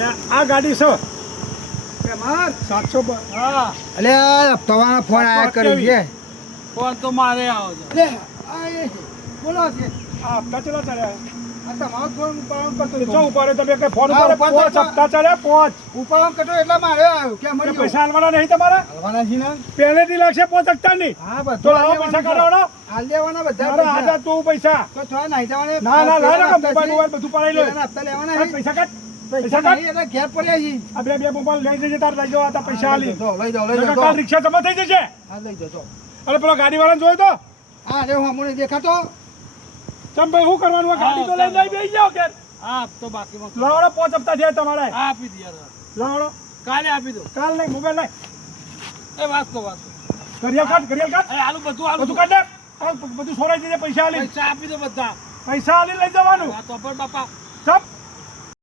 આ ગાડી છે કે માર 700 હા અલે હપ્તાવાળા ફોન આયા કરી છે ફોન તો મારે આવો છે અલે આ બોલો છે આ હપ્તા ચલા ચડ્યા આ તમારો ફોન ઉપાડવા કરતો જો ઉપાડે તમે કે ફોન હા, ઉપાડે ઉપાડતા 5 હપ્તા ચડ્યા 5 ઉપાડવા કરતો એટલે મારે આવ્યો કે કે મળી પૈસા આલવાના નહીં તમારા હાલવાના છે ને પહેલેથી લાગશે 5 હપ્તાની હા તો બધું લાવો પૈસા કાઢવાનો હાલ દેવાના બધા મારા હાથા તું પૈસા તો થોડા નાઈ જવાને ના ના ના મોબાઈલ બધું પડાઈ લો હપ્તા લેવાના કાઢ, છે પૈસા કાઢ પૈસા કાઢ. નહીં એટલે ઘેર પડ્યા છે આ બે મોબાઈલ લઈ જજે તાર લઈ જવા તા પૈસા આલી લઈ જાઓ નકર કાલ રિક્ષા જમા થઈ જશે હા લઈ જાઓ અરે પેલો ગાડી વાળાને જોયો તો હા રે હું મને દેખાતો ચમ ભાઈ શું કરવાનું આ ગાડી તો લઈ લઈ બેસી જાઓ કે હા તો બાકીમાં લાવડો 5 હપ્તા થયા તમારે હા આપી દે યાર લાવડો કાલે આપી દો કાલ નહીં મોબાઈલ લઈ એ વાંચતો ઘડિયાળ કાઢ એ આલુ બધું બધું કાઢ દે આ બધું સોરાઈ જજે પૈસા આલી પૈસા આપી દો બધા પૈસા આલી લઈ જવાનું આ તો પણ બાપા ચપ